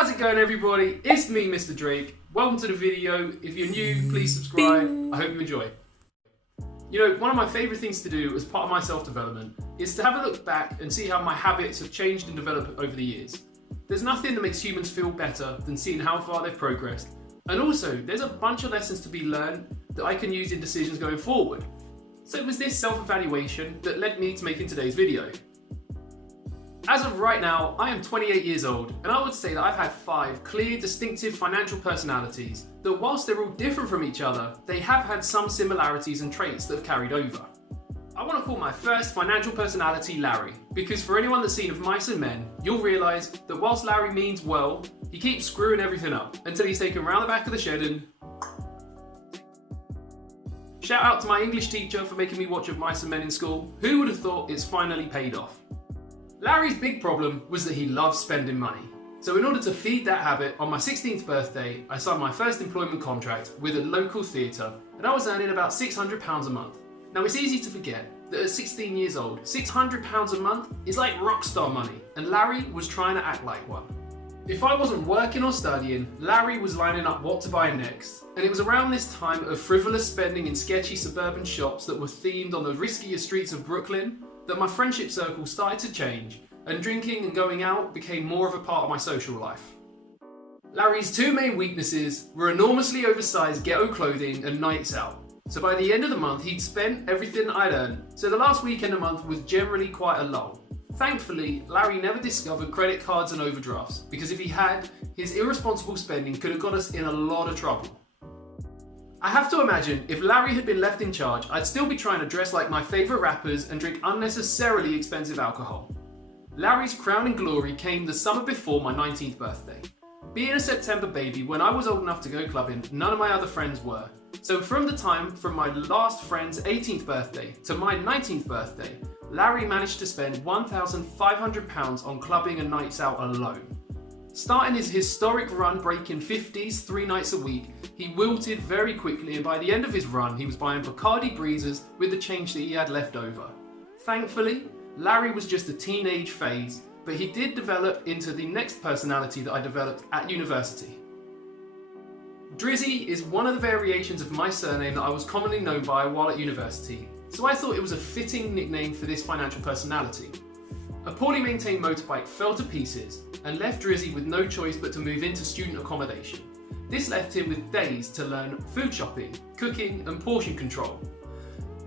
How's it going, everybody? It's me, Mr. Drake. Welcome to the video. If you're new, please subscribe. I hope you enjoy. You know, one of my favourite things to do as part of my self-development is to have a look back and see how my habits have changed and developed over the years. There's nothing that makes humans feel better than seeing how far they've progressed. And also, there's a bunch of lessons to be learned that I can use in decisions going forward. So it was this self-evaluation that led me to making today's video. As of right now, I am 28 years old, and I would say that I've had 5 clear, distinctive financial personalities that, whilst they're all different from each other, they have had some similarities and traits that have carried over. I want to call my first financial personality Larry, because for anyone that's seen of Mice and Men, you'll realise that whilst Larry means well, he keeps screwing everything up until he's taken round the back of the shed and... Shout out to my English teacher for making me watch of Mice and Men in school. Who would have thought it's finally paid off? Larry's big problem was that he loved spending money. So in order to feed that habit, on my 16th birthday, I signed my first employment contract with a local theatre, and I was earning about £600 a month. Now it's easy to forget that at 16 years old, £600 a month is like rock star money, and Larry was trying to act like one. If I wasn't working or studying, Larry was lining up what to buy next, and it was around this time of frivolous spending in sketchy suburban shops that were themed on the riskier streets of Brooklyn that my friendship circle started to change, and drinking and going out became more of a part of my social life. Larry's 2 main weaknesses were enormously oversized ghetto clothing and nights out. So by the end of the month, he'd spent everything I'd earned, so the last weekend a month was generally quite a lull. Thankfully, Larry never discovered credit cards and overdrafts, because if he had, his irresponsible spending could have got us in a lot of trouble. I have to imagine if Larry had been left in charge, I'd still be trying to dress like my favourite rappers and drink unnecessarily expensive alcohol. Larry's crowning glory came the summer before my 19th birthday. Being a September baby, when I was old enough to go clubbing, none of my other friends were. So from my last friend's 18th birthday to my 19th birthday, Larry managed to spend £1,500 on clubbing and nights out alone. Starting his historic run breaking 50s 3 nights a week, he wilted very quickly, and by the end of his run he was buying Bacardi Breezers with the change that he had left over. Thankfully, Larry was just a teenage phase, but he did develop into the next personality that I developed at university. Drizzy is one of the variations of my surname that I was commonly known by while at university, so I thought it was a fitting nickname for this financial personality. A poorly maintained motorbike fell to pieces and left Drizzy with no choice but to move into student accommodation. This left him with days to learn food shopping, cooking and portion control.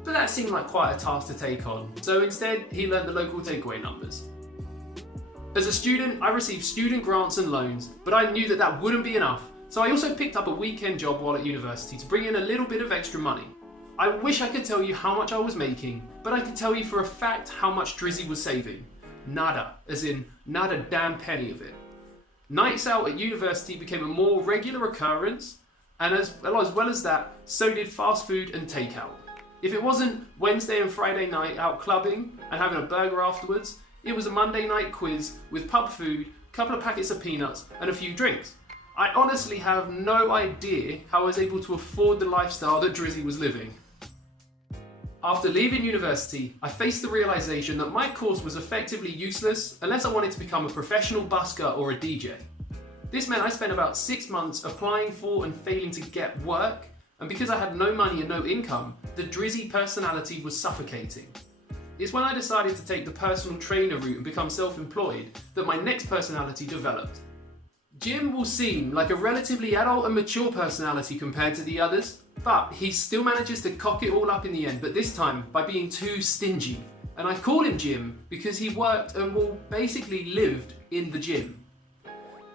But that seemed like quite a task to take on, so instead he learned the local takeaway numbers. As a student, I received student grants and loans, but I knew that that wouldn't be enough, so I also picked up a weekend job while at university to bring in a little bit of extra money. I wish I could tell you how much I was making, but I could tell you for a fact how much Drizzy was saving. Nada, as in not a damn penny of it. Nights out at university became a more regular occurrence, and as well as that, so did fast food and takeout. If it wasn't Wednesday and Friday night out clubbing and having a burger afterwards, it was a Monday night quiz with pub food, a couple of packets of peanuts and a few drinks. I honestly have no idea how I was able to afford the lifestyle that Drizzy was living. After leaving university, I faced the realisation that my course was effectively useless unless I wanted to become a professional busker or a DJ. This meant I spent about 6 months applying for and failing to get work, and because I had no money and no income, the Drizzy personality was suffocating. It's when I decided to take the personal trainer route and become self-employed that my next personality developed. Jim will seem like a relatively adult and mature personality compared to the others, but he still manages to cock it all up in the end, but this time by being too stingy. And I call him Jim because he worked and basically lived in the gym.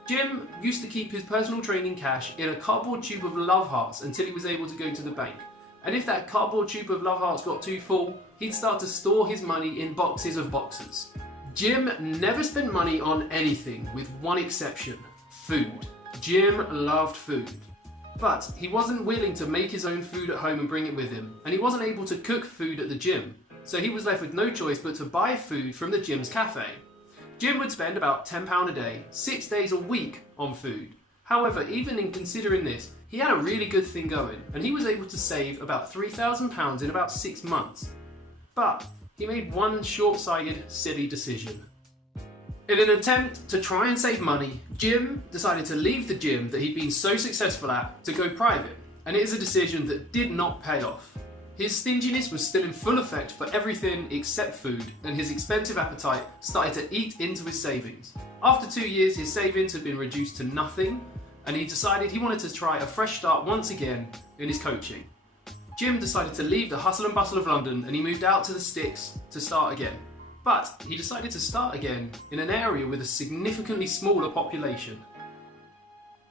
Jim used to keep his personal training cash in a cardboard tube of love hearts until he was able to go to the bank. And if that cardboard tube of love hearts got too full, he'd start to store his money in boxes of boxes. Jim never spent money on anything, with one exception: food. Jim loved food. But he wasn't willing to make his own food at home and bring it with him, and he wasn't able to cook food at the gym, so he was left with no choice but to buy food from the gym's cafe. Jim would spend about £10 a day, 6 days a week on food. However, even in considering this, he had a really good thing going, and he was able to save about £3,000 in about 6 months. But he made one short-sighted, silly decision. In an attempt to try and save money, Jim decided to leave the gym that he'd been so successful at to go private, and it is a decision that did not pay off. His stinginess was still in full effect for everything except food, and his expensive appetite started to eat into his savings. After 2 years, his savings had been reduced to nothing, and he decided he wanted to try a fresh start once again in his coaching. Jim decided to leave the hustle and bustle of London, and he moved out to the sticks to start again. But he decided to start again in an area with a significantly smaller population.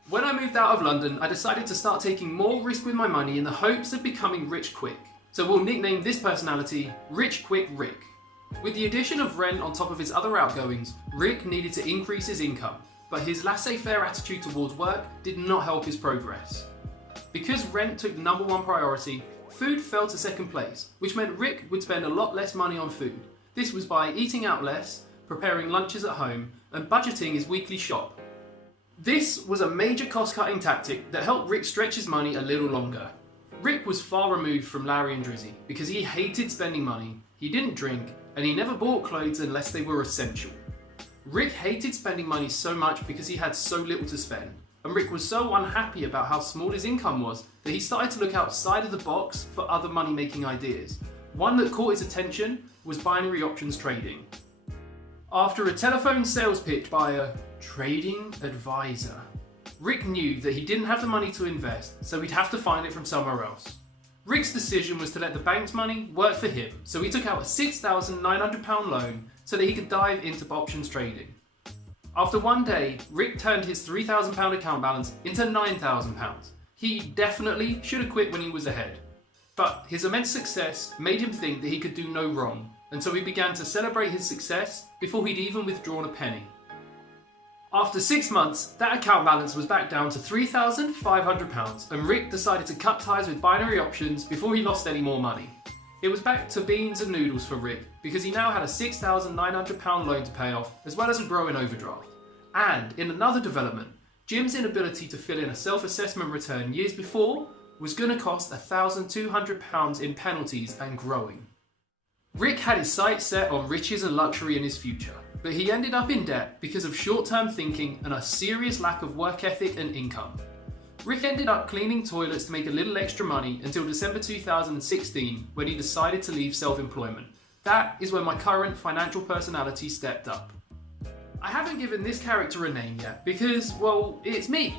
When I moved out of London, I decided to start taking more risk with my money in the hopes of becoming rich quick. So we'll nickname this personality Rich Quick Rick. With the addition of rent on top of his other outgoings, Rick needed to increase his income, but his laissez-faire attitude towards work did not help his progress. Because rent took number one priority, food fell to second place, which meant Rick would spend a lot less money on food. This was by eating out less, preparing lunches at home, and budgeting his weekly shop. This was a major cost-cutting tactic that helped Rick stretch his money a little longer. Rick was far removed from Larry and Drizzy because he hated spending money, he didn't drink, and he never bought clothes unless they were essential. Rick hated spending money so much because he had so little to spend, and Rick was so unhappy about how small his income was that he started to look outside of the box for other money-making ideas. One that caught his attention was binary options trading. After a telephone sales pitch by a trading advisor, Rick knew that he didn't have the money to invest, so he'd have to find it from somewhere else. Rick's decision was to let the bank's money work for him, so he took out a £6,900 loan so that he could dive into options trading. After one day, Rick turned his £3,000 account balance into £9,000. He definitely should have quit when he was ahead. But his immense success made him think that he could do no wrong, and so he began to celebrate his success before he'd even withdrawn a penny. After 6 months, that account balance was back down to £3,500, and Rick decided to cut ties with binary options before he lost any more money. It was back to beans and noodles for Rick, because he now had a £6,900 loan to pay off, as well as a growing overdraft. And in another development, Jim's inability to fill in a self-assessment return years before was going to cost £1,200 in penalties and growing. Rick had his sights set on riches and luxury in his future, but he ended up in debt because of short-term thinking and a serious lack of work ethic and income. Rick ended up cleaning toilets to make a little extra money until December 2016, when he decided to leave self-employment. That is when my current financial personality stepped up. I haven't given this character a name yet because, well, it's me.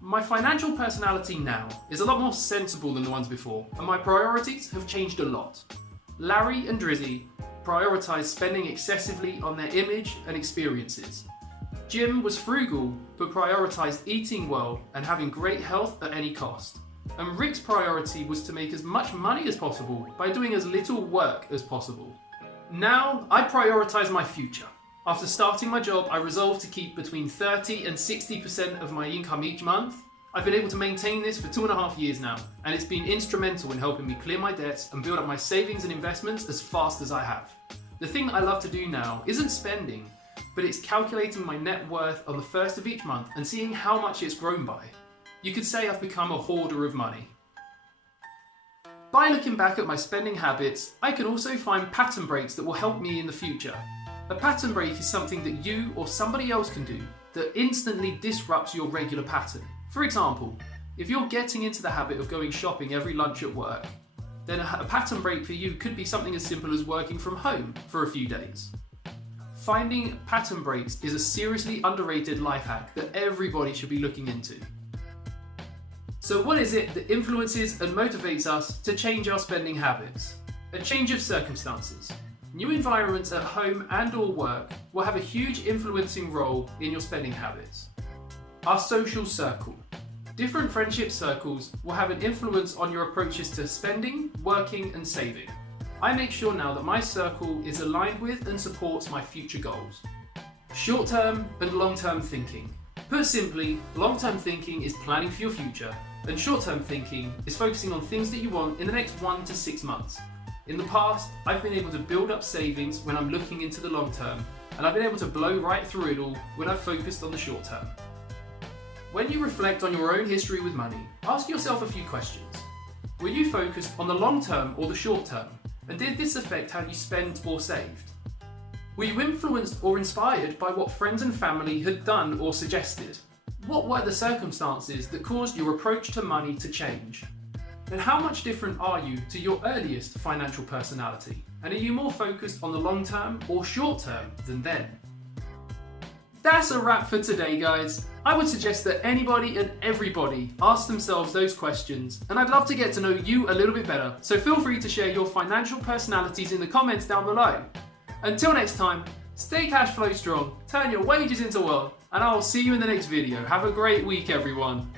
My financial personality now is a lot more sensible than the ones before, and my priorities have changed a lot. Larry and Drizzy prioritised spending excessively on their image and experiences. Jim was frugal, but prioritised eating well and having great health at any cost. And Rick's priority was to make as much money as possible by doing as little work as possible. Now, I prioritise my future. After starting my job, I resolved to keep between 30 and 60% of my income each month. I've been able to maintain this for 2.5 years now, and it's been instrumental in helping me clear my debts and build up my savings and investments as fast as I have. The thing I love to do now isn't spending, but it's calculating my net worth on the first of each month and seeing how much it's grown by. You could say I've become a hoarder of money. By looking back at my spending habits, I can also find pattern breaks that will help me in the future. A pattern break is something that you or somebody else can do that instantly disrupts your regular pattern. For example, if you're getting into the habit of going shopping every lunch at work, then a pattern break for you could be something as simple as working from home for a few days. Finding pattern breaks is a seriously underrated life hack that everybody should be looking into. So what is it that influences and motivates us to change our spending habits? A change of circumstances. New environments at home and or work will have a huge influencing role in your spending habits. Our social circle. Different friendship circles will have an influence on your approaches to spending, working and saving. I make sure now that my circle is aligned with and supports my future goals. Short-term and long-term thinking. Put simply, long-term thinking is planning for your future, and short-term thinking is focusing on things that you want in the next 1 to 6 months. In the past, I've been able to build up savings when I'm looking into the long term, and I've been able to blow right through it all when I've focused on the short term. When you reflect on your own history with money, ask yourself a few questions. Were you focused on the long term or the short term? And did this affect how you spent or saved? Were you influenced or inspired by what friends and family had done or suggested? What were the circumstances that caused your approach to money to change? And how much different are you to your earliest financial personality? And are you more focused on the long term or short term than then? That's a wrap for today, guys. I would suggest that anybody and everybody ask themselves those questions, and I'd love to get to know you a little bit better, so feel free to share your financial personalities in the comments down below. Until next time, stay cash flow strong, turn your wages into wealth, and I will see you in the next video. Have a great week, everyone.